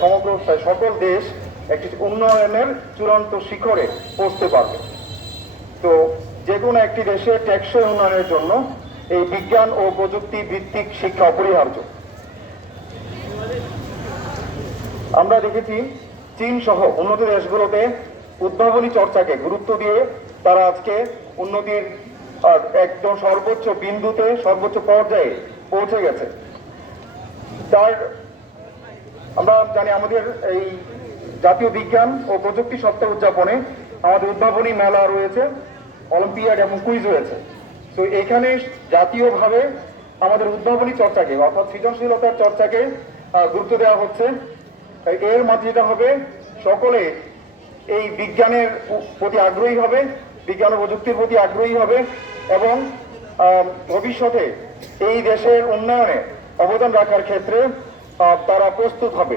সমগ্র সকল দেশ একটি উন্নয়নের চূড়ান্ত শিখরে পৌঁছতে পারবে। তো যে কোনো একটি দেশে টেকসই উন্নয়নের জন্য এই বিজ্ঞান ও প্রযুক্তি ভিত্তিক শিক্ষা অপরিহার্য। আমরা দেখেছি চীন সহ উন্নত দেশগুলোতে উদ্ভাবনী চর্চাকে গুরুত্ব দিয়ে তারা আজকে উন্নতির একদম সর্বোচ্চ বিন্দুতে সর্বোচ্চ পর্যায়ে পৌঁছে গেছে। তার আমরা জানি আমাদের এই জাতীয় বিজ্ঞান ও প্রযুক্তি সপ্তাহ উদযাপনে আমাদের উদ্ভাবনী মেলা রয়েছে, অলিম্পিয়াড এবং কুইজ রয়েছে। তো এখানে জাতীয়ভাবে আমাদের উদ্ভাবনী চর্চাকে অর্থাৎ সৃজনশীলতার চর্চাকে গুরুত্ব দেওয়া হচ্ছে। এর মাধ্যমে যেটা হবে, সকলে এই বিজ্ঞানের প্রতি আগ্রহী হবে, বিজ্ঞান ও প্রযুক্তির প্রতি আগ্রহী হবে এবং ভবিষ্যতে এই দেশের উন্নয়নে অবদান রাখার ক্ষেত্রে তারা প্রস্তুত হবে।